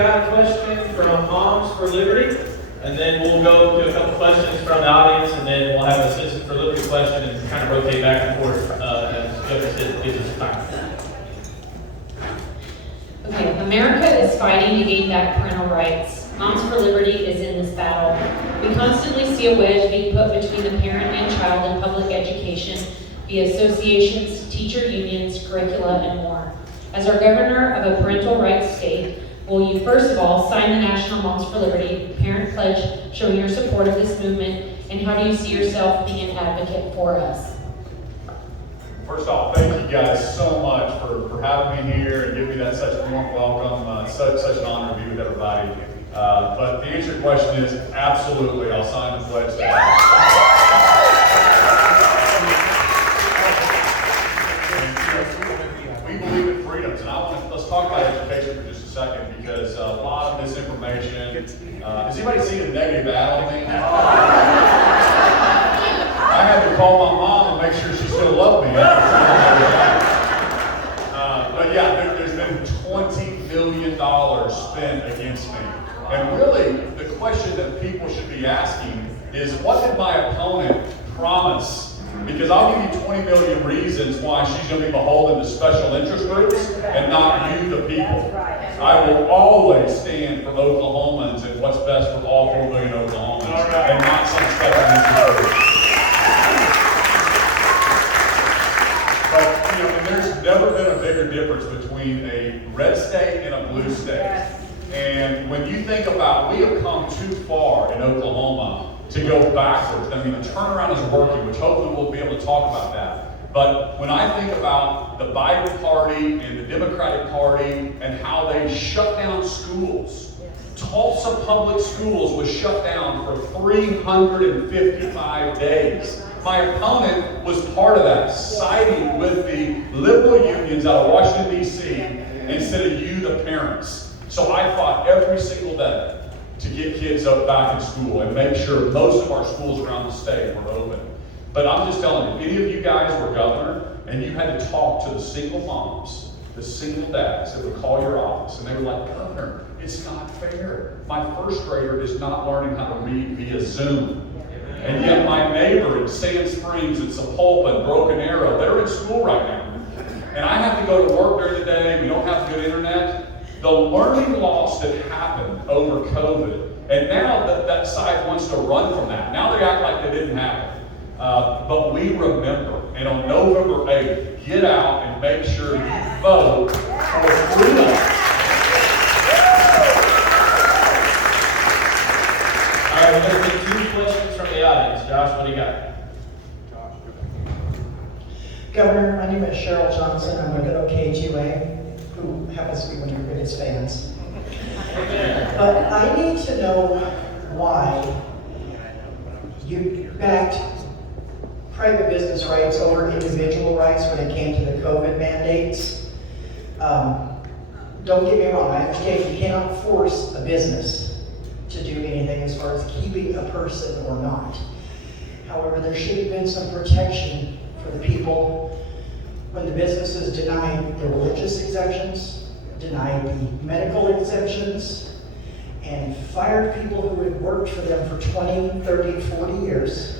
got a question from Moms for Liberty, and then we'll go to a couple questions from the audience, and then we'll have a Citizen for Liberty question and kind of rotate back and forth as Governor Stitt gives us time. Okay, America is fighting to gain back parental rights. Moms for Liberty is in this battle. We constantly see a wedge being put between the parent and child in public education via associations, teacher unions, curricula, and more. As our governor of a parental rights state, will you first of all sign the National Moms for Liberty Parent Pledge showing your support of this movement, and how do you see yourself being an advocate for us? First off, thank you guys so much for having me here and giving me that such a warm welcome. Such an honor to be with everybody. But to answer your question is, absolutely, I'll sign the pledge. We believe in freedoms, and let's talk about education for just a second, because a lot of misinformation. Has anybody seen a negative ad on me? I had to call my mom and make sure she still loved me. But yeah, there's been $20 million spent against me. And really, the question that people should be asking is, what did my opponent promise? Because I'll give you 20 million reasons why she's going to be beholden to special interest groups and not you, the people. I will always stand for Oklahomans and what's best for all 4 million Oklahomans, and not some special interest group. But, and there's never been a bigger difference between a red state and a blue state. And when you think about, we have come too far in Oklahoma to go backwards. I mean, the turnaround is working, which hopefully we'll be able to talk about that. But when I think about the Biden party and the Democratic Party and how they shut down schools, Tulsa Public Schools was shut down for 355 days. My opponent was part of that, siding with the liberal unions out of Washington, D.C., instead of you, the parents. So I fought every single day to get kids up back in school and make sure most of our schools around the state were open. But I'm just telling you, any of you guys were governor and you had to talk to the single moms, the single dads that would call your office, and they were like, Governor, it's not fair. My first grader is not learning how to read via Zoom. And yet my neighbor in Sand Springs, in Sepulpa, and Broken Arrow, they're in school right now. And I have to go to work during the day, we don't have good internet. The learning loss that happened over COVID, and now that side wants to run from that. Now they act like they didn't happen. But we remember, and on November 8th, get out and make sure you vote for freedom. All right, we're going to take 2 questions from the audience. Josh, what do you got? Governor, my name is Cheryl Johnson. I'm a good old KGA, who happens to be one of your biggest fans. But I need to know why you backed private business rights over individual rights when it came to the COVID mandates. Don't get me wrong, I understand you cannot force a business to do anything as far as keeping a person or not. However, there should have been some protection for the people when the businesses denied the religious exemptions, denied the medical exemptions, and fired people who had worked for them for 20, 30, 40 years.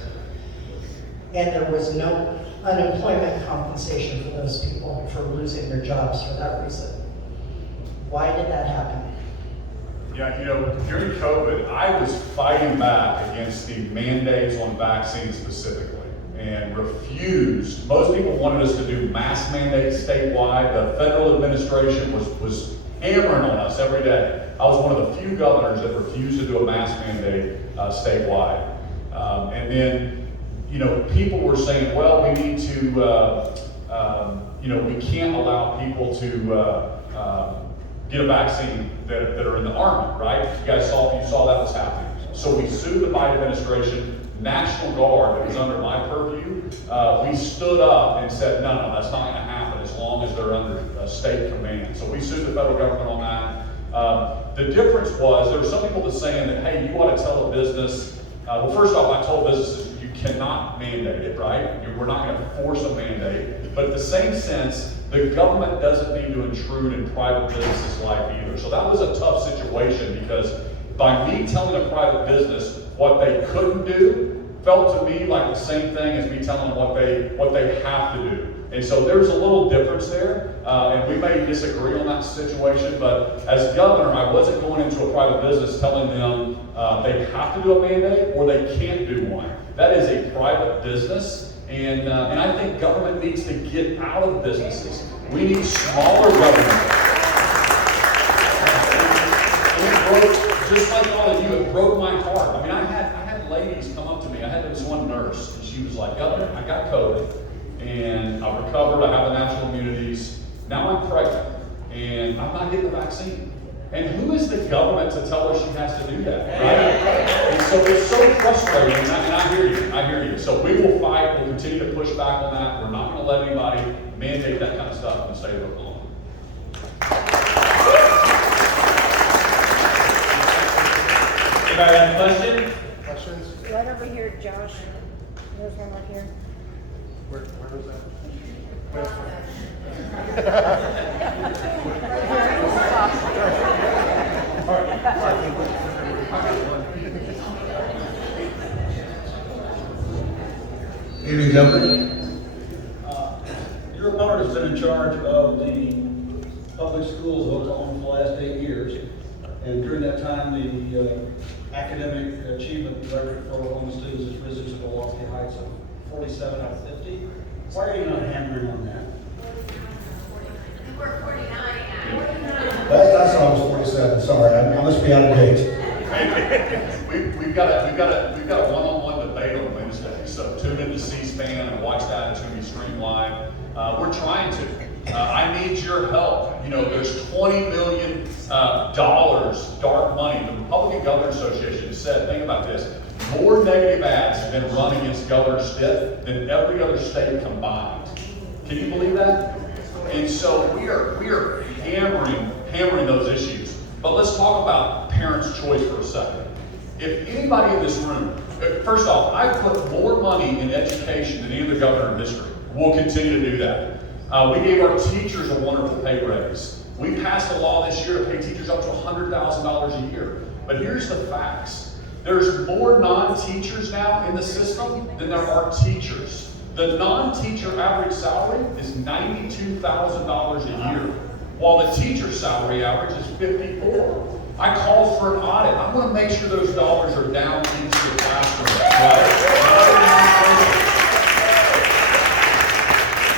And there was no unemployment compensation for those people for losing their jobs for that reason. Why did that happen? Yeah, during COVID, I was fighting back against the mandates on vaccines specifically, and refused. Most people wanted us to do mask mandates statewide. The federal administration was hammering on us every day. I was one of the few governors that refused to do a mask mandate statewide. And then, people were saying, well, we need to, we can't allow people to get a vaccine that are in the Army, right? You saw that was happening. So we sued the Biden administration. National Guard that was under my purview, we stood up and said, no, that's not going to happen as long as they're under state command. So we sued the federal government on that. The difference was, there were some people that saying that, hey, you ought to tell a business, well, first off, I told businesses, you cannot mandate it, right? We're not going to force a mandate. But in the same sense, The government doesn't need to intrude in private business' life either. So that was a tough situation because by me telling a private business what they couldn't do, felt to me like the same thing as me telling them what they have to do. And so there's a little difference there, and we may disagree on that situation, but as governor, I wasn't going into a private business telling them they have to do a mandate or they can't do one. That is a private business, and I think government needs to get out of businesses. We need smaller government. And it broke, just like all of you, it broke my heart. I mean, I had ladies come up to me. I had this one nurse, and she was like, Governor, I got COVID, and I've recovered, I have the natural immunities. Now I'm pregnant, and I'm not getting the vaccine. And who is the government to tell her she has to do that, right? And so it's so frustrating, and I hear you. So we will fight, we'll continue to push back on that. We're not going to let anybody mandate that kind of stuff in the state of Oklahoma. Anybody have a question? Questions? Right over here, Josh. There's one right here. Where was that? All right. Evening, Governor. Your opponent has been in charge of the public schools of Oklahoma for the last 8 years. And during that time, the academic achievement record for Oklahoma students has risen to the lofty heights of 47 out of 50. Why are you not hammering on that? We're 49. Last I saw was 47. Sorry, I must be out of date. We've got a one-on-one debate on Wednesday, so tune into C-SPAN and watch that. It's going to be streamed live. We're trying to. I need your help. You know, there's $20 million dark money. The Republican Governors Association said, think about this, more negative ads have been run against Governor Stitt than every other state combined. Can you believe that? And so we are hammering those issues. But let's talk about parents' choice for a second. If anybody in this room, first off, I put more money in education than any other governor in history. We'll continue to do that. We gave our teachers a wonderful pay raise. We passed a law this year to pay teachers up to $100,000 a year. But here's the facts. There's more non-teachers now in the system than there are teachers. The non-teacher average salary is $92,000 a year, while the teacher salary average is $54,000. I called for an audit. I want to make sure those dollars are down into the classroom, right?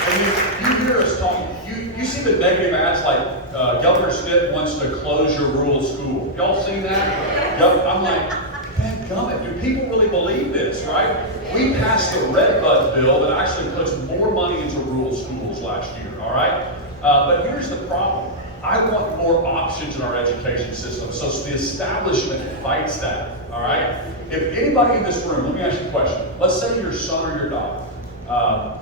And you hear us talking, you see the negative ads like Governor Stitt wants to close your rural school. Y'all seen that? I'm like, dadgummit, do people really believe this, right? We passed the Red Bud bill that actually puts more money into rural schools last year, all right? But here's the problem. I want more options in our education system, so the establishment fights that, all right? If anybody in this room, let me ask you a question. Let's say your son or your daughter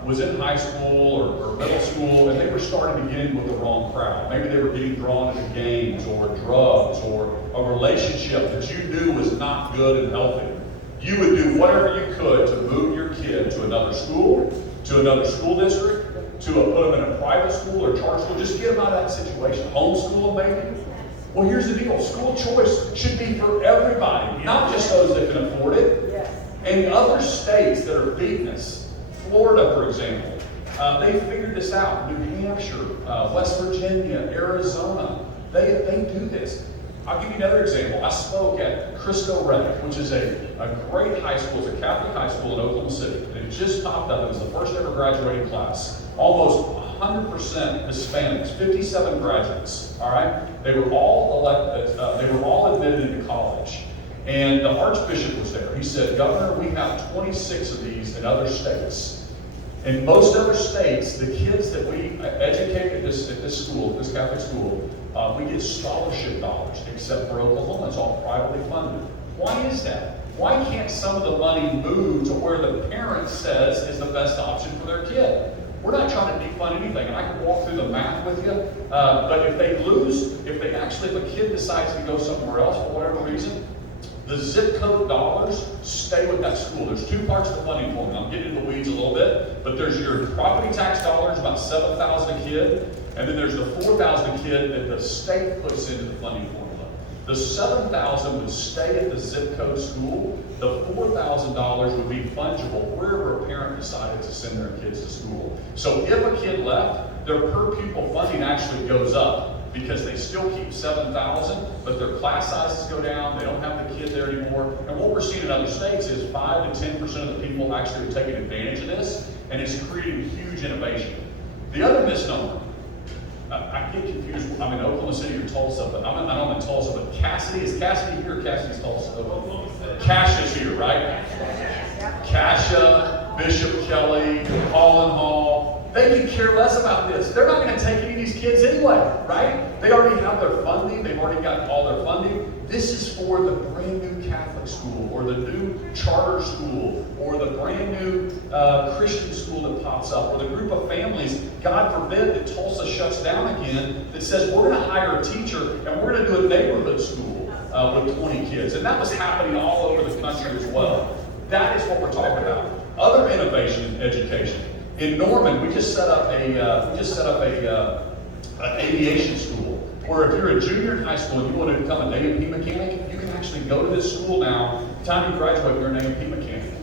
was in high school or middle school and they were starting to get in with the wrong crowd. Maybe they were getting drawn into games or drugs or a relationship that you knew was not good and healthy. You would do whatever you could to move your kid to another school district, to put them in a private school or charter school, just get them out of that situation. Homeschool them, maybe. Well, here's the deal. School choice should be for everybody, not just those that can afford it. Yes. And other states that are beating us, Florida, for example, they figured this out. New Hampshire, West Virginia, Arizona, they do this. I'll give you another example. I spoke at Cristo Rec, which is a great high school. It's a Catholic high school in Oklahoma City. And it just popped up. It was the first ever graduating class. Almost 100% Hispanics, 57 graduates, all right? They were all admitted into college. And the Archbishop was there. He said, Governor, we have 26 of these in other states. In most other states, the kids that we educate at this school, this Catholic school, we get scholarship dollars, except for Oklahoma, it's all privately funded. Why is that? Why can't some of the money move to where the parent says is the best option for their kid? We're not trying to defund anything, and I can walk through the math with you, but if a kid decides to go somewhere else for whatever reason, The zip code dollars stay with that school. There's two parts of the funding formula. I'm getting into the weeds a little bit, but there's your property tax dollars, about $7,000 a kid, and then there's the $4,000 a kid that the state puts into the funding formula. The $7,000 would stay at the zip code school. The $4,000 would be fungible wherever a parent decided to send their kids to school. So if a kid left, their per pupil funding actually goes up because they still keep $7,000, but their class sizes go down. They don't have the kid there anymore. And what we're seeing in other states is 5 to 10% of the people actually are taking advantage of this, and it's creating huge innovation. The other misnomer, I get confused. I'm in Oklahoma City or Tulsa, but I know I'm in Tulsa, but Cassidy, is Cassidy here or Cassidy's Tulsa? Cassia's here, right? Cassia, Bishop Kelly, Collin Hall, they can care less about this. They're not going to take any of these kids anyway, right? They already have their funding. They've already got all their funding. This is for the brand new Catholic school or the new charter school or the brand new Christian school that pops up or the group of families, God forbid that Tulsa shuts down again, that says we're going to hire a teacher and we're going to do a neighborhood school with 20 kids. And that was happening all over the country as well. That is what we're talking about. Other innovation in education. In Norman, we just set up an aviation school where if you're a junior in high school and you want to become an A&P mechanic, you can actually go to this school now. By the time you graduate, you're an A&P mechanic.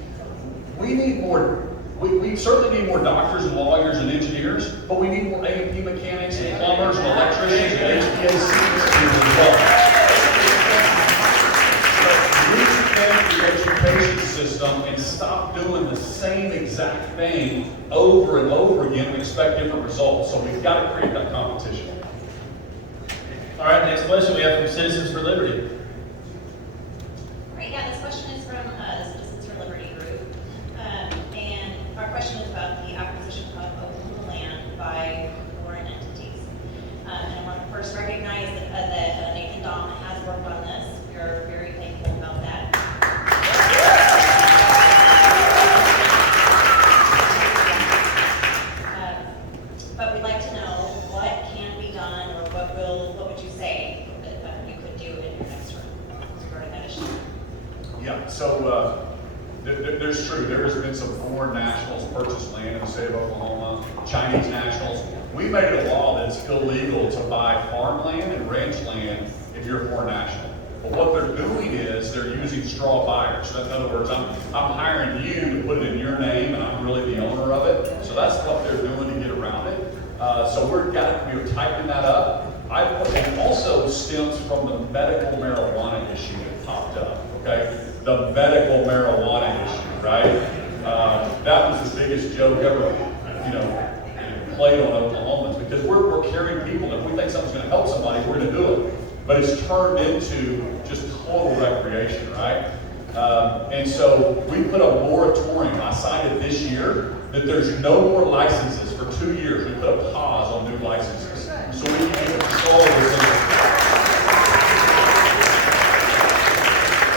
We need more. We certainly need more doctors and lawyers and engineers, but we need more A&P mechanics and plumbers and electricians and HVAC as well. The education system and stop doing the same exact thing over and over again and expect different results. So we've got to create that competition. All right, next question we have from Citizens for Liberty. Right, yeah, this question is from the Citizens for Liberty group. And our question is about the acquisition of Oklahoma land by foreign entities. And I want to first recognize that Nathan Dom has worked on this. We're very thankful about that. But we'd like to know what can be done, or what would you say that you could do in your next term regarding that issue? Yeah, so there's true. There has been some foreign nationals purchase land in the state of Oklahoma, Chinese nationals. We made it a law that it's illegal to buy farmland and ranch land if you're a foreign national. But what they're doing is they're using straw buyers. So in other words, I'm hiring you to put it in your name, and I'm really the owner of it. So that's what they're doing to get around it. So we're tightening that up. It also stems from the medical marijuana issue that popped up. Okay, the medical marijuana issue, right? That was the biggest joke ever, played on Oklahomans because we're carrying people. If we think something's going to help somebody, we're going to do it. But it's turned into just total recreation, right? And so we put a moratorium. I cited this year that there's no more licenses for 2 years. We put a pause on new licenses so we can get control of this industry.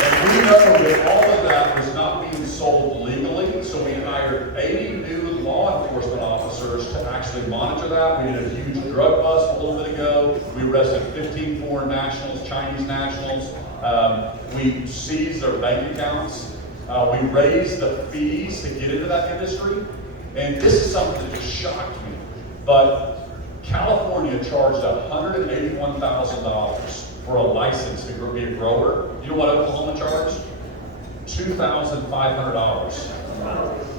And we know that all of that was not being sold legally, so we hired 80 new law enforcement officers to actually monitor that. We did a huge drug bust a little bit ago. We arrested 15 foreign nationals, Chinese nationals. We seized their bank accounts. We raised the fees to get into that industry. And this is something that just shocked me. But California charged $181,000 for a license to be a grower. You know what Oklahoma charged? $2,500.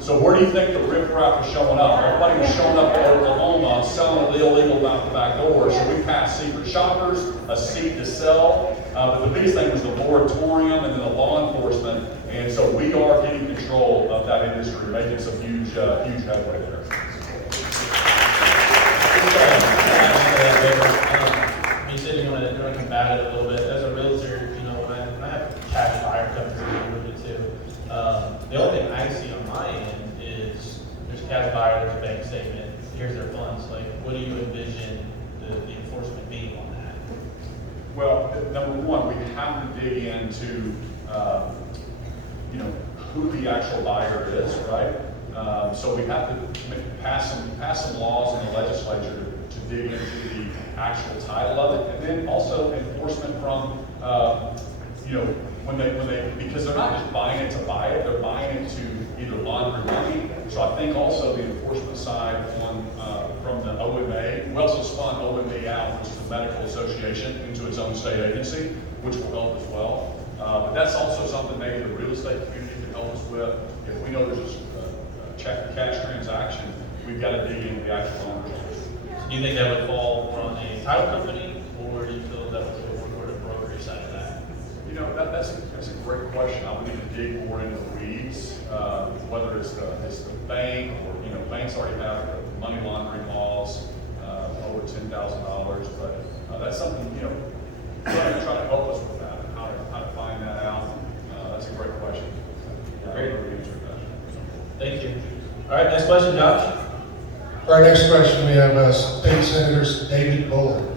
So where do you think the riffraff is showing up? Everybody was showing up to Oklahoma selling it illegal out the back door. So we passed secret shoppers, a seed to sell. But the biggest thing was the moratorium and then the law enforcement. And so we are getting control of that industry, making some huge headway there. You said you want to combat it a little bit. As a realtor, when I have cash buyer companies that do it too. The only thing I see on my end is there's a cash buyer, there's a bank statement, here's their funds. Like, what do you envision the enforcement being on that? Well, number one, we have to dig into, who the actual buyer is, right? So we have to pass some laws in the legislature to dig into the actual title of it, and then also enforcement from, because they're not just buying it to buy it, they're buying it to either launder money. So I think also the enforcement side from the OMA, we also spun OMA out, which is the Medical Association, into its own state agency, which will help as well. But that's also something maybe the real estate community can help us with. If we know there's a check cash transaction, we've got to dig into the actual owners. Do you think that would fall on a title company, or do you feel that would go more toward the brokerage side of that? You know, that's a great question. I would need to dig more into the weeds, whether it's the bank, or, you know, banks already have money laundering laws over $10,000, but that's something, you know, try to help us with that, how to find that out. That's a great question. Great. Thank you. All right, next question, Josh. All right, next question, we have State Senator David Bullard.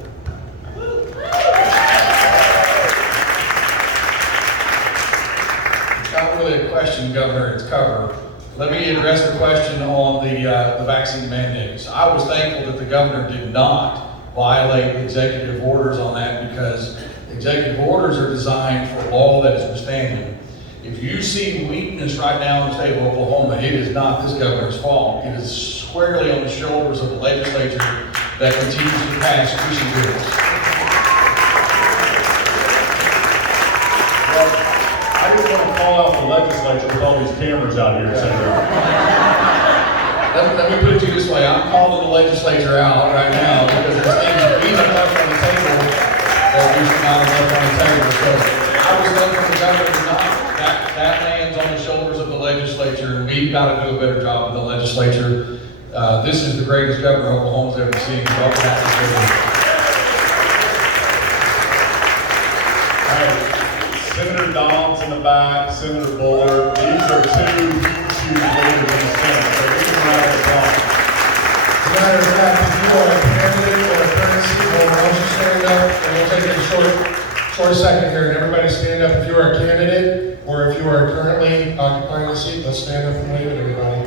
Not really a question, Governor, it's cover. Let me address the question on the vaccine mandates. I was thankful that the governor did not violate executive orders on that, because executive orders are designed for law that is withstanding. If you see weakness right now in the state of Oklahoma, it is not this governor's fault. It is squarely on the shoulders of the legislature that continues to pass crucial bills. Well, I didn't want to call out the legislature with all these cameras out here, Senator. Let me put it to you this way, I'm calling the legislature out right now because there's things that we have left on the table that we should not have left on the table. So I was thankful the governor did not. That lands on the shoulders of the legislature, and we've got to do a better job with the legislature. This is the greatest governor Oklahoma's ever seen. All right, Senator Dom's in the back, Senator Bullard. These are two huge leaders in the Senate, so we can round of applause. As a matter of fact, if you are a candidate or a current seat holder, why don't you stand up, and we'll take a short second here, and everybody stand up if you are a candidate, or if you are currently occupying a seat. Let's stand up and wave at everybody.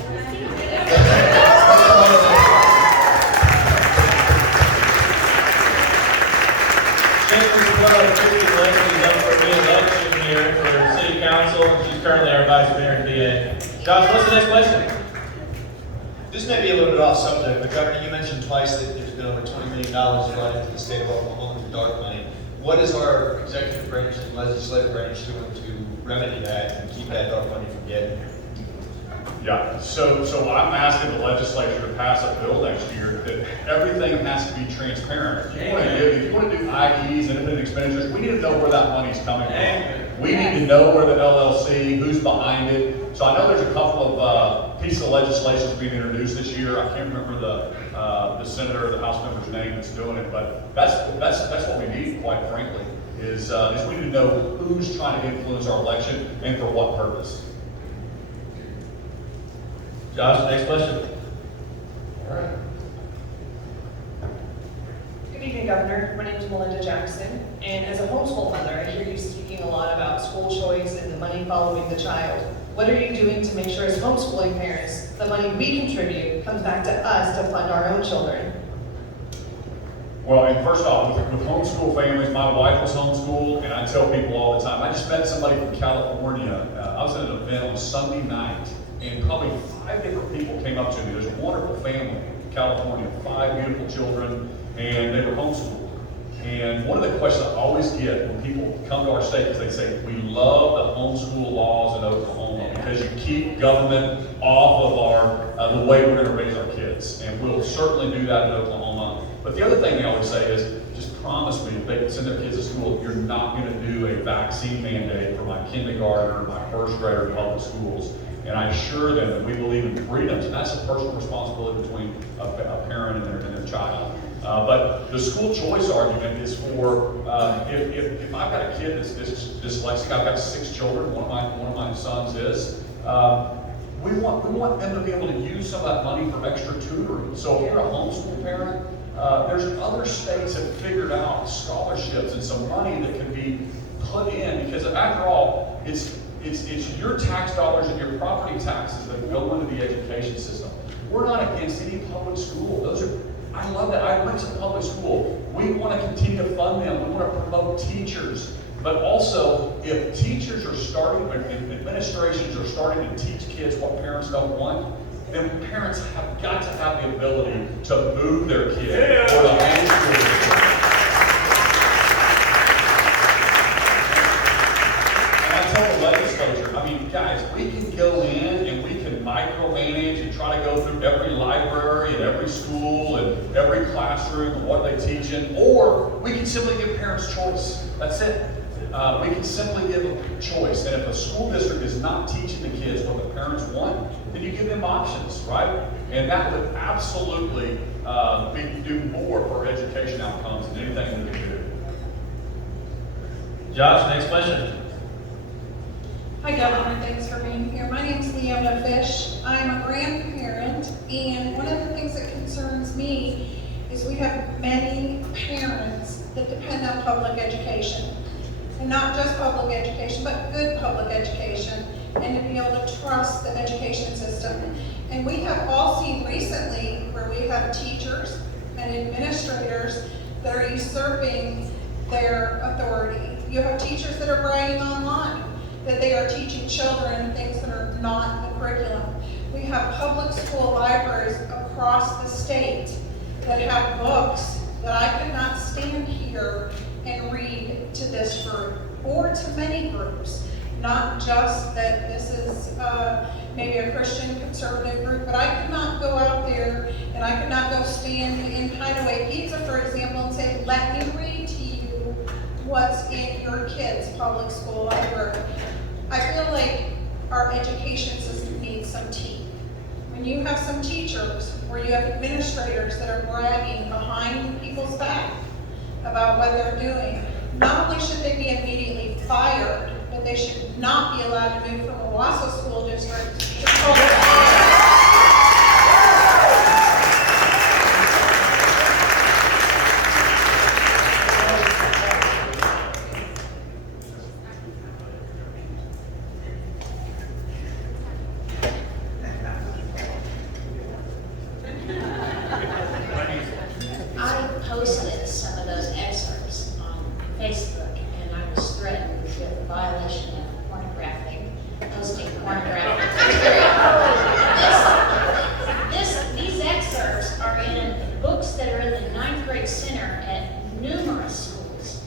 Jennifer Flood, Christy Leslie's up for re-election here for city council, and she's currently our vice mayor and VA. Josh, what's the next question? This may be a little bit off subject, but Governor, you mentioned twice that there's been over $20 million brought into the state of Oklahoma through dark money. What is our executive branch and legislative branch doing to remedy that and keep that dark money from getting here? Yeah, so I'm asking the legislature to pass a bill next year that everything has to be transparent. If you want to do IEs, independent expenditures, we need to know where that money's coming from. We need to know where the LLC, who's behind it. So I know there's a couple of pieces of legislation being introduced this year. I can't remember the senator or the House member's name that's doing it, but that's what we need, quite frankly, is we need to know who's trying to influence our election and for what purpose. Josh, next question. All right. Good evening, Governor. My name is Melinda Jackson, and as a homeschool mother, I hear you speaking a lot about school choice and the money following the child. What are you doing to make sure as homeschooling parents, the money we contribute comes back to us to fund our own children? Well, and first off, with homeschool families, my wife was homeschooled, and I tell people all the time, I just met somebody from California. I was at an event on Sunday night, and probably 5 different people came up to me. There's a wonderful family in California, 5 beautiful children, and they were homeschooled. And one of the questions I always get when people come to our state is they say, we love the homeschool laws in Oklahoma because you keep government off of our the way we're going to raise our kids. And we'll certainly do that in Oklahoma. But the other thing they always say is, just promise me if they send their kids to school, you're not going to do a vaccine mandate for my kindergartner, my first grader in public schools. And I assure them that we believe in freedoms, and that's a personal responsibility between a parent and their child. But the school choice argument is for if I've got a kid that's dyslexic, I've got 6 children. One of my sons is. We want them to be able to use some of that money for extra tutoring. So if you're a homeschool parent, there's other states that have figured out scholarships and some money that can be put in, because after all, it's your tax dollars and your property taxes that go into the education system. We're not against any public school. I love that. I went to public school. We want to continue to fund them. We want to promote teachers. But also, if teachers are starting, and administrations are starting to teach kids what parents don't want, then parents have got to have the ability to move their kid or to homeschool their kid. And I tell the legislature, I mean, guys, we can go in and we can micromanage and try to go through every library and every school and every classroom and what they teach in, or we can simply give parents choice. That's it. We can simply give a choice. And if a school district is not teaching the kids what the parents want, then you give them options, right? And that would absolutely do more for education outcomes than anything we can do. Josh, next question. Hi, Governor. Thanks for being here. My name's Leona Fish. I'm a grandparent, and one of the things that concerns me is we have many parents that depend on public education. And not just public education, but good public education, and to be able to trust the education system. And we have all seen recently where we have teachers and administrators that are usurping their authority. You have teachers that are bragging online that they are teaching children things that are not the curriculum. We have public school libraries across the state that have books that I could not stand here and read to this group or to many groups. Not just that this is maybe a Christian conservative group, but I could not go out there and I could not go stand in Hideaway Pizza, for example, and say, let me read to you what's in your kids' public school library. I feel like our education system needs some teeth. When you have some teachers or you have administrators that are bragging behind people's back about what they're doing, not only should they be immediately fired, but they should not be allowed to move from Owasso School District to Colorado. I posted some of those excerpts on Facebook, and I was threatened with a violation of pornographic, posting pornographic material. These excerpts are in books that are in the 9th grade center at numerous schools.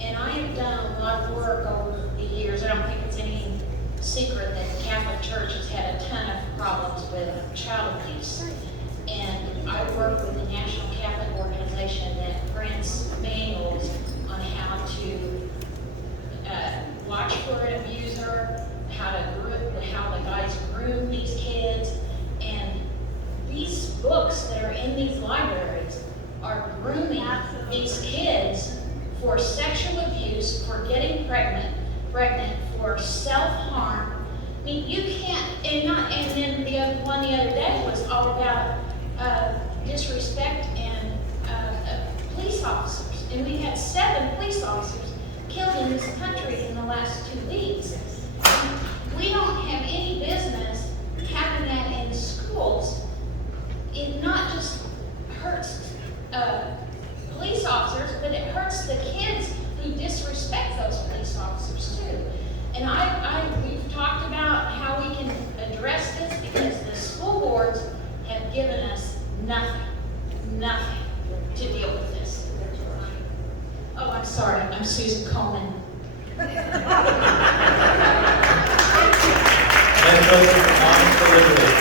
And I have done a lot of work over the years. I don't think it's any secret that the Catholic Church has had a ton of problems with child abuse. And I work with the National Catholic Organization that prints manuals on how to watch for an abuser, how the guys groom these kids, and these books that are in these libraries are grooming these kids for sexual abuse, for getting pregnant, for self-harm. I mean, you can't, and then the other one the other day was all about disrespect and police officers. And we had 7 police officers killed in this country in the last 2 weeks. And we don't have any business having that in schools. It not just hurts police officers, but it hurts the kids who disrespect those police officers too. And we've talked about how we can address this because the school boards have given us nothing to deal with this. Oh, I'm sorry, I'm Susan Coleman. Next question, on for liberty.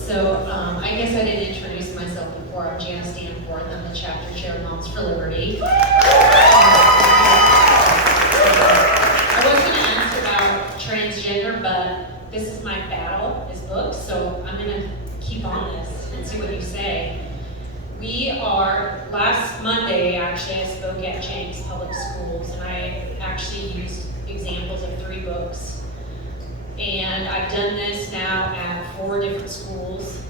So, I guess I didn't introduce myself before. I'm Janice Danforth. I'm the chapter chair of Moms for Liberty. I was going to ask about transgender, but this is my battle, is books, so I'm going to keep on this and see what you say. Last Monday, actually, I spoke at James Public Schools, and I actually used examples of 3 books. And I've done this now at 4 different schools.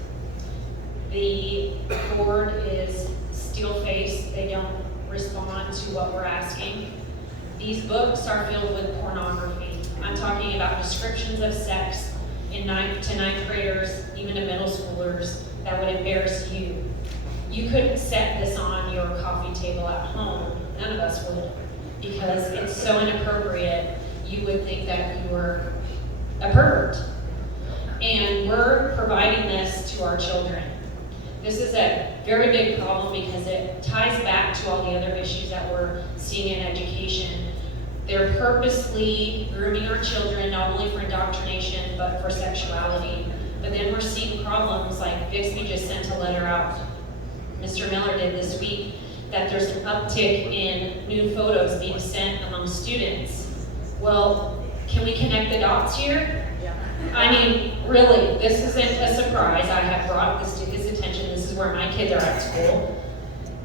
The board is still-faced. They don't respond to what we're asking. These books are filled with pornography. I'm talking about descriptions of sex in ninth graders, even to middle schoolers, that would embarrass you. You couldn't set this on your coffee table at home. None of us would, because it's so inappropriate. You would think that you were a pervert. And we're providing this to our children. This is a very big problem because it ties back to all the other issues that we're seeing in education. They're purposely grooming our children, not only for indoctrination, but for sexuality. But then we're seeing problems like Bixby just sent a letter out, Mr. Miller did this week, that there's an uptick in new photos being sent among students. Well, can we connect the dots here? I mean, really, this isn't a surprise. I have brought this to his attention. This is where my kids are at school.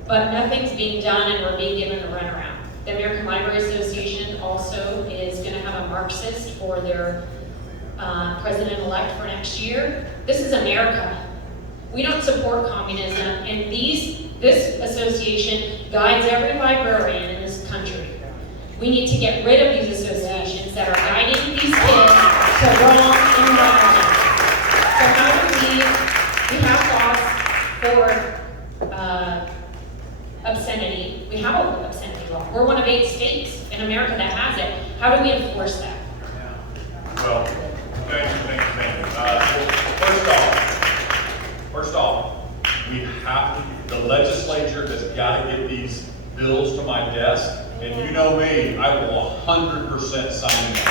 But nothing's being done and we're being given the runaround. The American Library Association also is going to have a Marxist for their president-elect for next year. This is America. We don't support communism, and this association guides every librarian in this country. We need to get rid of these associations that are guiding these kids to wrong environment. So how do we have laws for obscenity. We have an obscenity law. We're one of 8 states in America that has it. How do we enforce that? Well, thank you. First off, we have to, the legislature has got to get these bills to my desk, and you know me, I will 100% sign them.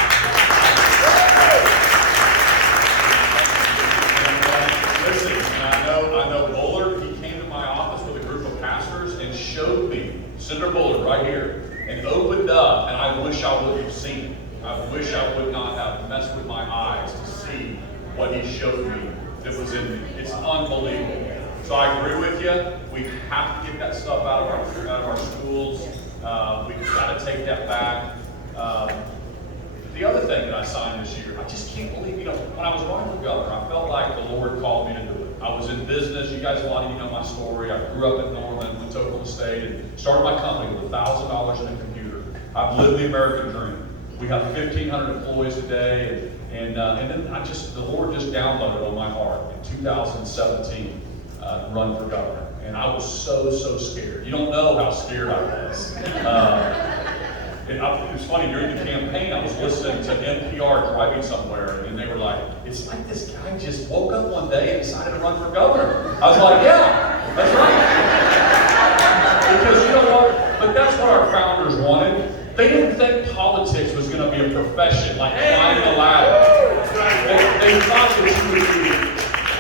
Listen, and I know Bullard, he came to my office with a group of pastors and showed me, Senator Bullard right here, and opened up, and I wish I would have seen it. I wish I would not have messed with my eyes to see what he showed me that was in me. It's unbelievable. So I agree with you. We have to get that stuff out of our schools. We've got to take that back. The other thing that I signed this year, I just can't believe, when I was running for governor, I felt like the Lord called me to do it. I was in business. You guys, a lot of you know my story. I grew up in Norman, went to Oklahoma State, and started my company with $1,000 in a computer. I've lived the American dream. We have 1,500 employees today, and then the Lord just downloaded on my heart in 2017 to run for governor. And I was so scared. You don't know how scared I was. It was funny, during the campaign, I was listening to NPR driving somewhere, and they were like, it's like this guy just woke up one day and decided to run for governor. I was like, yeah, that's right. Because you know what? But that's what our founders wanted. They didn't think politics was going to be a profession, like climbing a ladder. They thought that you would be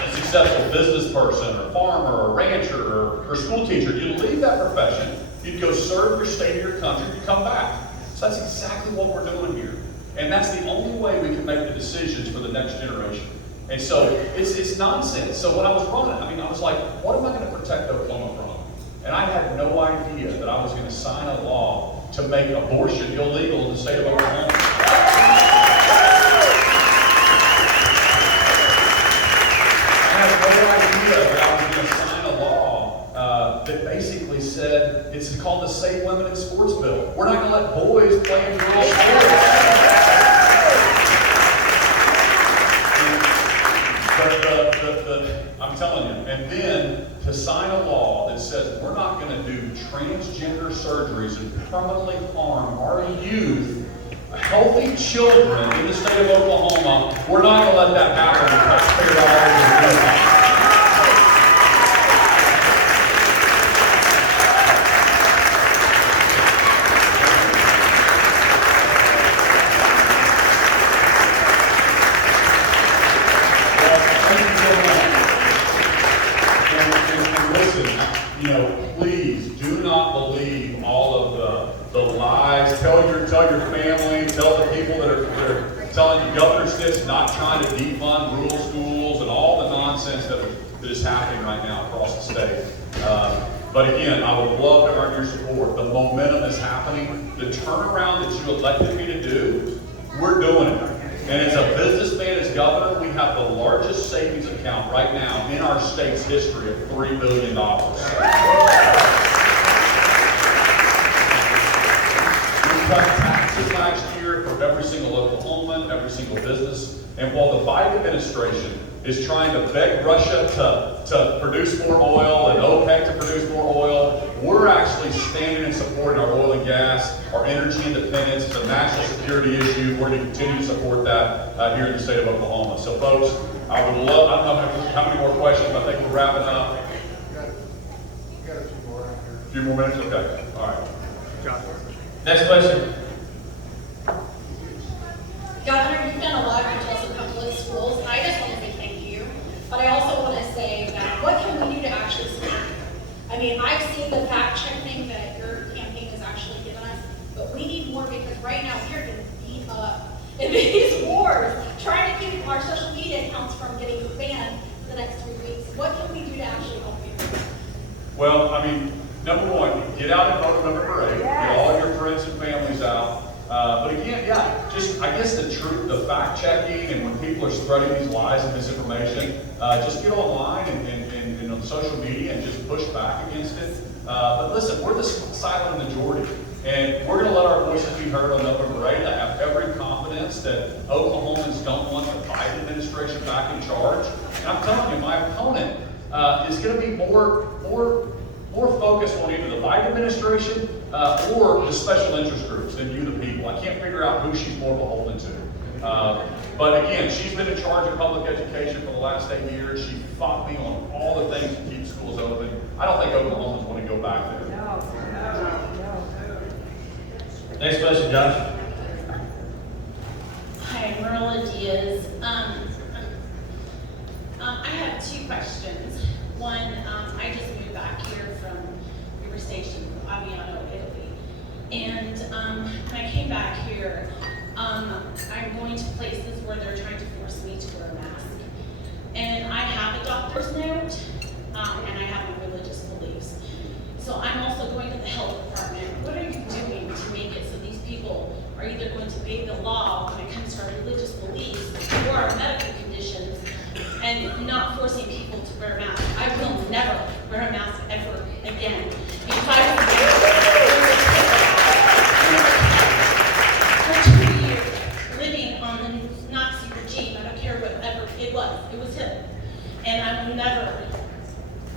a successful business person, or farmer, or rancher, or school teacher. You'd leave that profession, you'd go serve your state or your country, you'd come back. So that's exactly what we're doing here. And that's the only way we can make the decisions for the next generation. And so it's nonsense. So when I was running, I was like, what am I going to protect Oklahoma from? And I had no idea that I was going to sign a law to make abortion illegal in the state of Oklahoma. I had no idea that I was going to sign a law that basically said, it's called the Save Women in Sports Bill. We're not going to let boys play in girls' sports. I'm telling you, and then to sign a law that says we're not going to do transgender surgeries and permanently harm our youth, healthy children in the state of Oklahoma, we're not going to let that happen with taxpayer dollars. Please do not believe all of the lies. Tell your family, tell the people that are telling you Governor Stitt's not trying to defund rural schools and all the nonsense that is happening right now across the state. But again, I would love to earn your support. The momentum is happening. The turnaround that you elected me to do, we're doing it. And as a businessman, as governor, we have the largest savings account right now in our state's history of $3 billion. We cut taxes last year for every single Oklahoman, every single business. And while the Biden administration is trying to beg Russia to produce more oil and OPEC to produce more oil, we're actually standing and supporting our oil and gas, our energy independence. It's a national security issue. We're going to continue to support that here in the state of Oklahoma. So folks, I don't know how many more questions, but I think we're wrapping up. You got a few more out here. A few more minutes? Okay. All right. Next question. Governor, you've done a lot for Tulsa public schools. I just want to say thank you, but I also want to say that what can we do to actually support you? I mean, I've seen the fact checking that your campaign has actually given us, but we need more because right now we're getting beat up in these wars, trying to keep our social media accounts from getting banned for the next 3 weeks. What can we do to actually help you? Well, I mean, number one, get out and vote November 8th. Get all your friends and families out. But again, yeah, just, I guess the truth, the fact checking, and when people are spreading these lies and misinformation, just get online and on social media and just push back against it. But listen, we're the silent majority, and we're going to let our voices be heard on November 8th. I have every confidence that Oklahomans don't want the Biden administration back in charge. And I'm telling you, my opponent is going to be more focused on either the Biden administration or the special interest groups than you, the people. I can't figure out who she's more beholden to. But again, she's been in charge of public education for the last 8 years. She fought me on all the things to keep schools open. I don't think Oklahomans want to go back there. No. Next question, Josh. Hi, Marla Diaz. I have 2 questions. One, I just moved back here from River Station, Aviano, Italy. And when I came back here, I'm going to places where they're trying to force me to wear a mask. And I have a doctor's note, and I have my religious beliefs. So I'm also going to the health department. What are you doing to make it so these people are either going to obey the law when it comes to our religious beliefs or our medical conditions, and not forcing people to wear masks? I will never wear a mask ever again. Because I was for 2 years living on the Nazi regime. I don't care whatever it was him. And I will never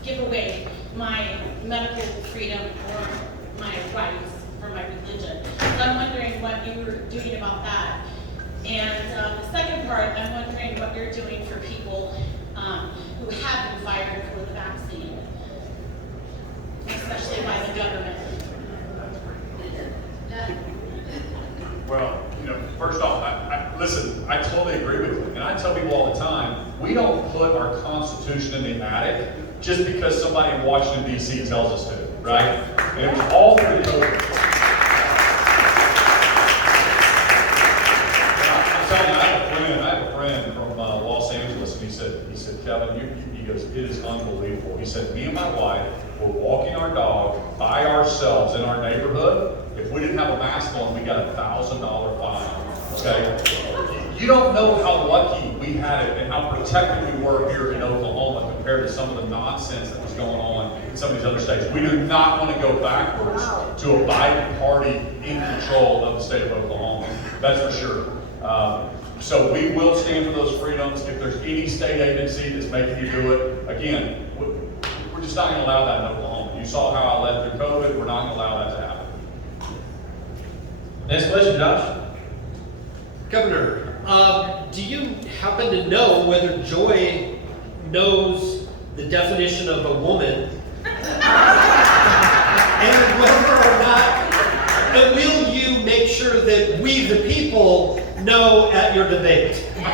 give away my medical freedom or my rights or my religion. So I'm wondering what you were doing about that. And the second part, I'm wondering what you're doing for people who have been fired for the vaccine, especially by the government. Well, first off, listen, I totally agree with you. And I tell people all the time, we don't put our Constitution in the attic just because somebody in Washington, D.C. tells us to, right? And it was all through COVID. I'm telling you, I have a friend from Los Angeles, and he said, Kevin, he goes, it is unbelievable. He said, me and my wife were walking our dog by ourselves in our neighborhood. If we didn't have a mask on, we got a $1,000 fine. Okay? You don't know how lucky we had it and how protected we were here in Oklahoma compared to some of the nonsense that was going on in some of these other states. We do not want to go backwards to a Biden party in control of the state of Oklahoma. That's for sure. So we will stand for those freedoms. If there's any state agency that's making you do it, again, we're just not going to allow that in Oklahoma. You saw how I led through COVID. We're not going to allow that to happen. Next question, Josh. Governor, do you happen to know whether Joy knows the definition of a woman? And whether or not, will you make sure that we, the people, know at your debate? It's funny.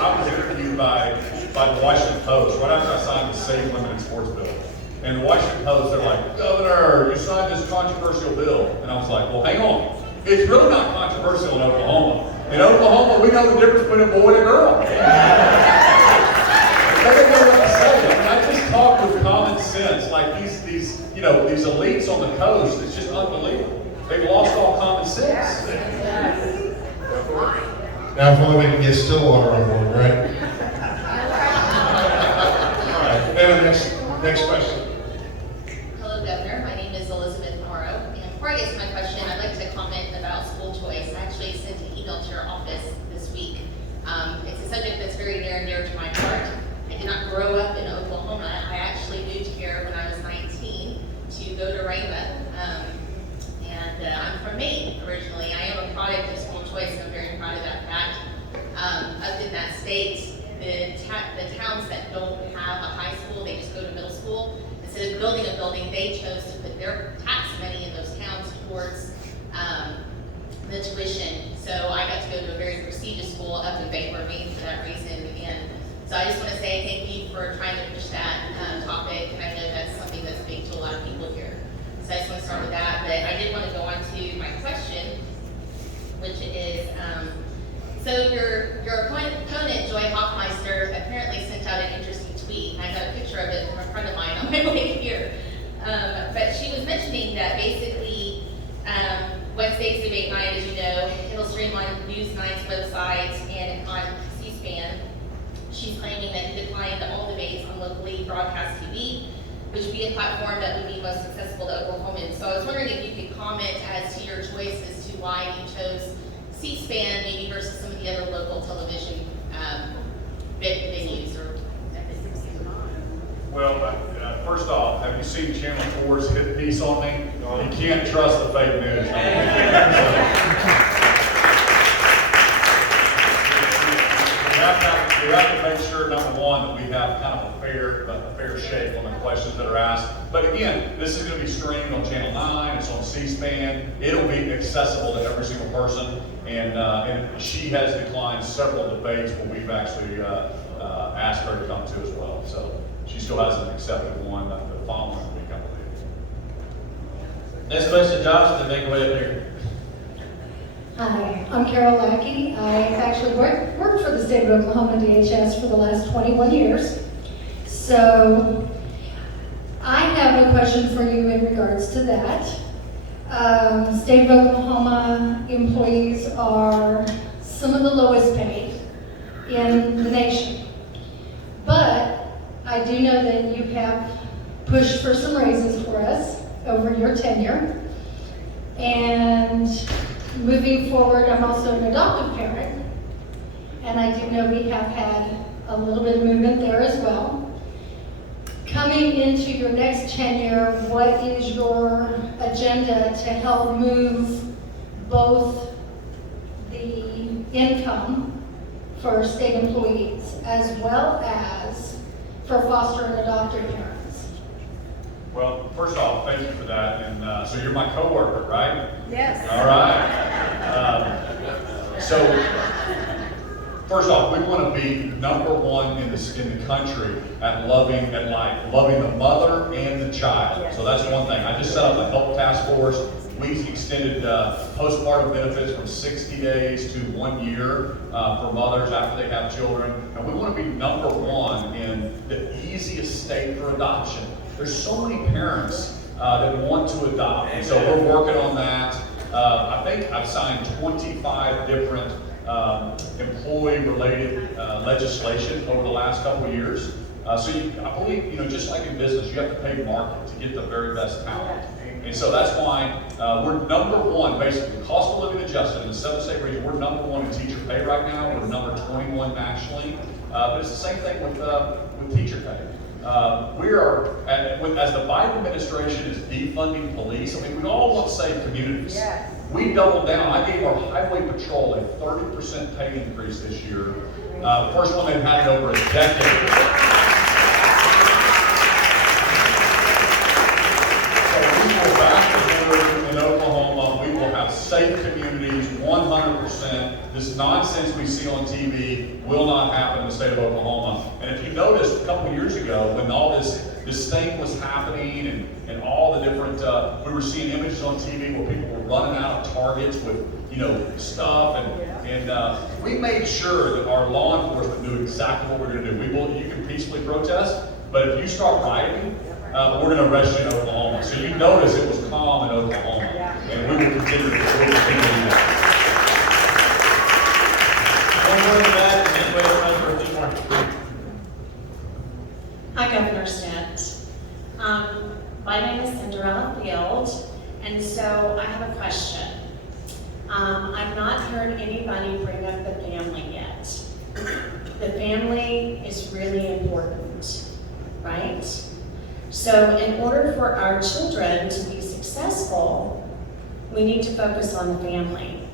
I was interviewed by the Washington Post right after I signed the Save Limited Sports Bill. And the Washington Post, they're like, Governor, you signed this controversial bill. And I was like, well, hang on. It's really not controversial in Oklahoma. In Oklahoma, we know the difference between a boy and a girl. They don't know what to say. I mean, I just talk with common sense. Like these elites on the coast, it's just unbelievable. They've lost all common 6. Now, if only we can get Stillwater on board, right? All right, then next question. Hello, Governor. My name is Elizabeth Morrow. And before I get to my question, I'd like to comment about school choice. I actually sent an email to your office this week. It's a subject that's very near and dear to my heart. I did not grow up in Oklahoma. I actually moved here when I was 19 to go to Rhema. I'm from Maine originally. I am a product of school choice, and I'm very proud of that fact. Up in that state, the towns that don't have a high school, they just go to middle school. Instead of building a building, they chose to put their tax money in those towns towards the tuition. So I got to go to a very prestigious school up in Bangor, Maine for that reason. And so I just want to say thank you for trying to push that topic, and I know that's something that's big to a lot of people here. So I just want to start with that, but I did want to go on to my question, which is, so your opponent, Joy Hoffmeister, apparently sent out an interesting tweet, and I got a picture of it from a friend of mine on my way here. But she was mentioning that basically, Wednesday's debate night, as you know, it'll stream on News9's website and on C-SPAN. She's claiming that he declined all debates on locally broadcast TV, which would be a platform that would be most accessible to Oklahomans. So I was wondering if you could comment as to your choice as to why you chose C-SPAN maybe versus some of the other local television venues or. Well, first off, have you seen Channel 4's hit piece on me? You can't trust the fake news. We have to make sure, number one, that we have kind of a fair shake on the questions that are asked. But again, this is going to be streamed on Channel 9, it's on C-SPAN, it'll be accessible to every single person, and she has declined several debates where we've actually asked her to come to as well. So she still hasn't accepted one the following week, I believe. Next question, Josh, then make your way up here. Hi, I'm Carol Lackey. I actually worked for the state of Oklahoma DHS for the last 21 years. So I have a question for you in regards to that. State of Oklahoma employees are some of the lowest paid in the nation. But I do know that you have pushed for some raises for us over your tenure. And moving forward, I'm also an adoptive parent, and I do know we have had a little bit of movement there as well. Coming into your next tenure, what is your agenda to help move both the income for state employees as well as for foster and adoptive parents? Well, first off, thank you for that. And so you're my coworker, right? Yes. All right. So first off, we want to be number one in the country at loving the mother and the child. Yes. So that's one thing. I just set up a help task force. We extended postpartum benefits from 60 days to 1 year for mothers after they have children. And we want to be number one in the easiest state for adoption. There's so many parents that want to adopt, and so we're working on that. I think I've signed 25 different employee-related legislation over the last couple of years. So I believe, just like in business, you have to pay market to get the very best talent. And so that's why we're number one, basically, cost of living adjusted in the 7-state region. We're number one in teacher pay right now. We're number 21 nationally. But it's the same thing with teacher pay. We are, as the Biden administration is defunding police, I mean, we all want to save communities. Yes. We doubled down. I gave our highway patrol a 30% pay increase this year. First one they've had in over a decade. So we will back the border in Oklahoma. We will have safe communities, 100%. This nonsense we see on TV will not happen in the state of Oklahoma. And if you noticed a couple of years ago, when all this thing was happening and all the different, we were seeing images on TV where people were running out of targets with, stuff, and we made sure that our law enforcement knew exactly what we were going to do. You can peacefully protest, but if you start rioting, we're going to arrest you in Oklahoma. So you notice it was calm in Oklahoma. And and we will continue to do that. One more in the back, and then wait around for a few more. Hi, Governor Stitt. My name is Cinderella Field, and so I have a question. I've not heard anybody bring up the family yet. The family is really important, right? So in order for our children to be successful, we need to focus on the family.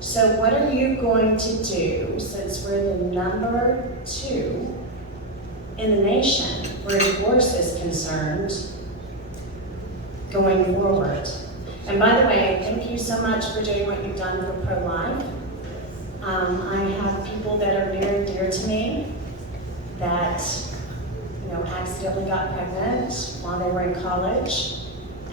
So what are you going to do, since we're the number 2 in the nation where divorce is concerned, going forward? And by the way, thank you so much for doing what you've done for pro-life. I have people that are near and dear to me that, accidentally got pregnant while they were in college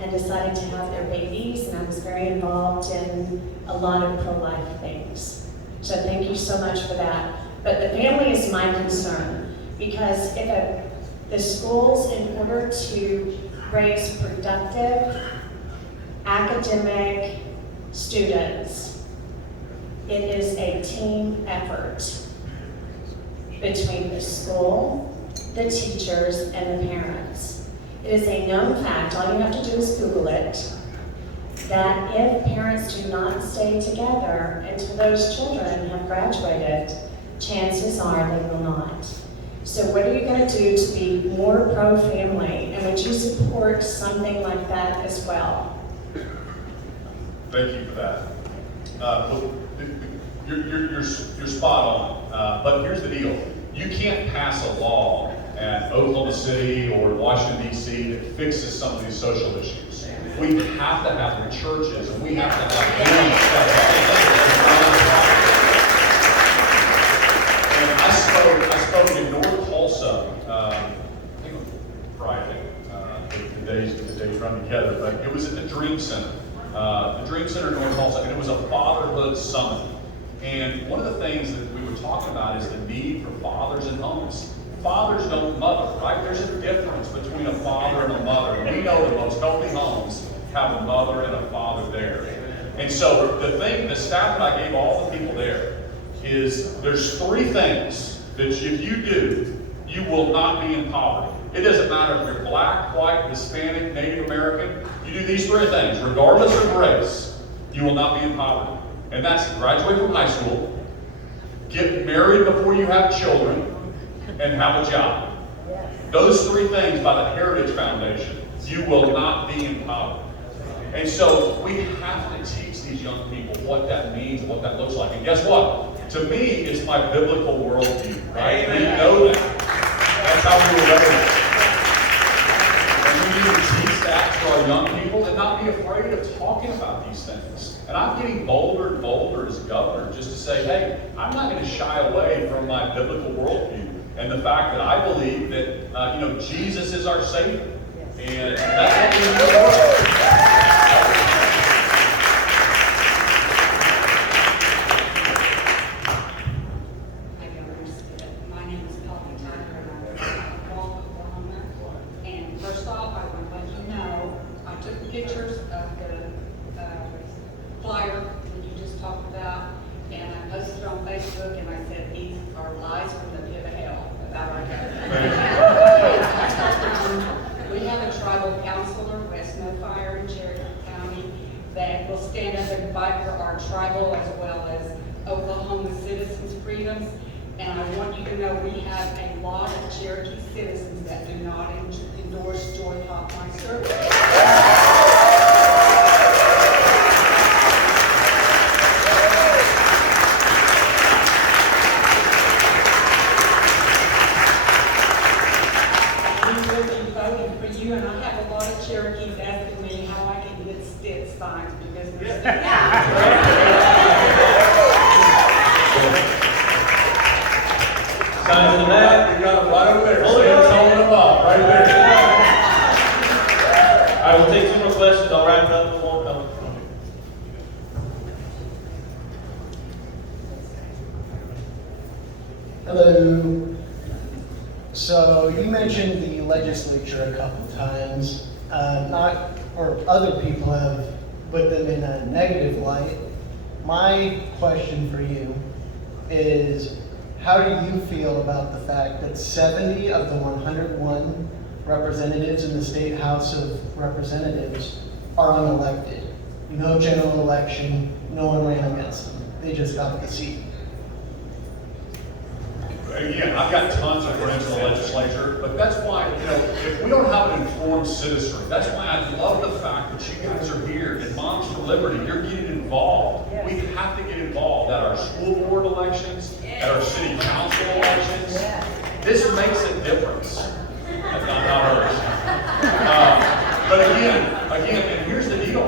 and decided to have their babies, and I was very involved in a lot of pro-life things. So thank you so much for that. But the family is my concern, because if the schools, in order to raise productive, academic students, it is a team effort between the school, the teachers, and the parents. It is a known fact, all you have to do is Google it, that if parents do not stay together until those children have graduated, chances are they will not. So what are you going to do to be more pro-family, and would you support something like that as well? Thank you for that. Look, you're spot on, but here's the deal. You can't pass a law at Oklahoma City or Washington, D.C. that fixes some of these social issues. We have to have the churches, and we have to have and I spoke in North Tulsa, I think it was Friday, the days run together, but it was at the Dream Center. The Dream Center in North Tulsa, and it was a fatherhood summit. And one of the things that we were talking about is the need for fathers in homes. Fathers don't mother, right? There's a difference between a father and a mother. And we know the most healthy homes have a mother and a father there. And so the stat that I gave all the people there is there's 3 things that if you do, you will not be in poverty. It doesn't matter if you're black, white, Hispanic, Native American. You do these 3 things, regardless of race, you will not be in poverty. And that's graduate from high school, get married before you have children, and have a job. Those 3 things by the Heritage Foundation, you will not be in poverty. And so we have to teach these young people what that means, what that looks like. And guess what? To me, it's my biblical worldview, right? Amen. We know that. That's how we were raised. And we need to teach that to our young people and not be afraid of talking about these things. And I'm getting bolder and bolder as governor just to say, hey, I'm not going to shy away from my biblical worldview and the fact that I believe that Jesus is our Savior. And that's what we need to work. Pictures of the flyer that you just talked about, and I posted it on Facebook, and I said, these are lies from the pit of hell about our government. We have a tribal counselor, West No Fire in Cherokee County, that will stand up and fight for our tribal as well as Oklahoma citizens' freedoms. And I want you to know we have a lot of Cherokee citizens that do not endorse Joy Hotline service. And I have a lot of Cherokees asking me how I can get Stitt signs because they're Signs in the back. You got it right over there. Hold it up. Hold them up right there. All right, we'll take 2 more questions. I'll wrap it up with one comment. Hello. So you mentioned the legislature a couple times. Other people have put them in a negative light. My question for you is, how do you feel about the fact that 70 of the 101 representatives in the State House of Representatives are unelected? No general election, no one ran against them. They just got the seat. Again, I've got tons of friends in the legislature, but that's why, if we don't have an informed citizenry, that's why I love the fact that you guys are here and Moms for Liberty, you're getting involved. We have to get involved at our school board elections, at our city council elections. This makes a difference. That's not ours. But again, and here's the deal.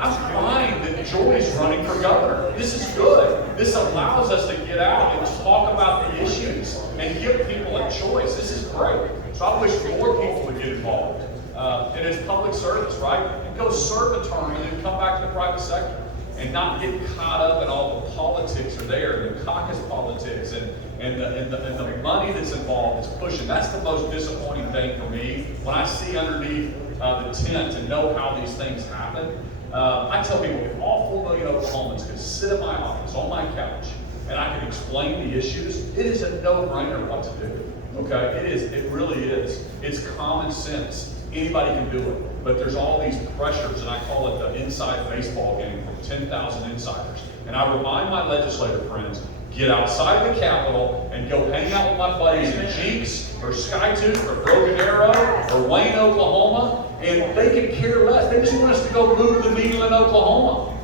I'm fine that Joy's running for governor. This is good. This allows us to get out and talk about the issues and give people a choice. This is great. So I wish more people would get involved. And it's public service, right? And go serve a term and then come back to the private sector and not get caught up in all the politics are there, the caucus politics and the money that's involved is pushing. That's the most disappointing thing for me. When I see underneath the tent and know how these things happen, I tell people, if all 4 million Oklahomans could sit in my office, on my couch, and I can explain the issues, it is a no-brainer what to do. Okay? It really is. It's common sense. Anybody can do it. But there's all these pressures, and I call it the inside baseball game from 10,000 insiders. And I remind my legislative friends, get outside the Capitol and go hang out with my buddies in Jinx or Skytooth or Broken Arrow or Wayne, Oklahoma, and they could care less. They just want us to go move the needle in Oklahoma.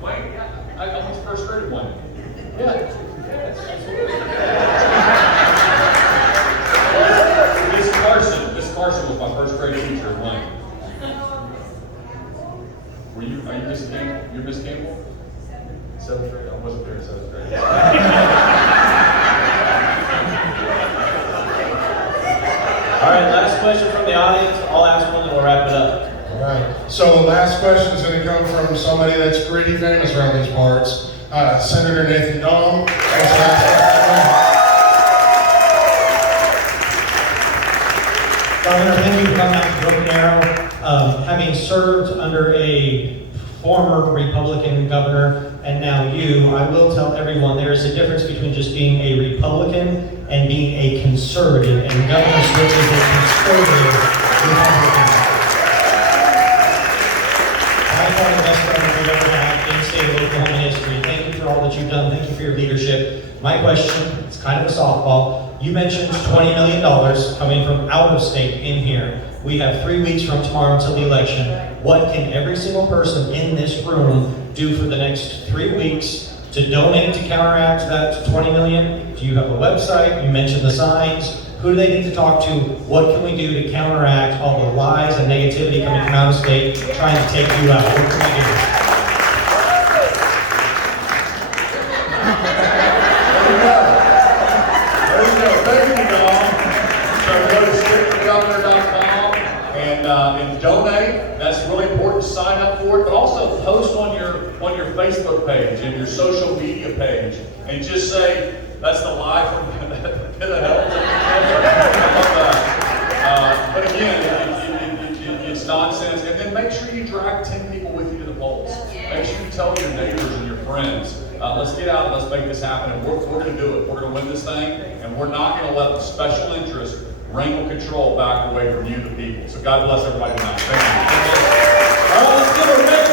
Wayne, I was first grade Wayne. Yeah. Miss Carson was my first grade teacher at Wayne. Are you Miss Campbell? You're Miss Campbell? 7th grade? I wasn't there in 7th grade. All right, last question from the audience. I'll ask one and we'll wrap it up. All right. So last question is going to come from somebody that's pretty famous around these parts. Senator Nathan Dahl. Governor, thank you for coming out to Broken Arrow. Having served under a former Republican governor and now you, I will tell everyone there is a difference between just being a Republican and being a conservative, and Governor Stitt is a conservative Republican. By far the best governor we've ever had in the state of Oklahoma history. Thank you for all that you've done. Thank you for your leadership. My question, it's kind of a softball. You mentioned $20 million coming from out of state in here. We have 3 weeks from tomorrow until the election. What can every single person in this room do for the next 3 weeks to donate to counteract that $20 million? Do you have a website? You mentioned the signs. Who do they need to talk to? What can we do to counteract all the lies and negativity coming from out of state trying to take you out? What can we do? And donate. That's really important. Sign up for it, but also post on your Facebook page and your social media page, and just say that's the lie from Pit of Hell. But again, it's nonsense. And then make sure you drag 10 people with you to the polls. Make sure you tell your neighbors and your friends. Let's get out and let's make this happen. And we're going to do it. We're going to win this thing, and we're not going to let the special interest wrangle control back away from you, the people. So God bless everybody tonight. Thank you. All right, let's give a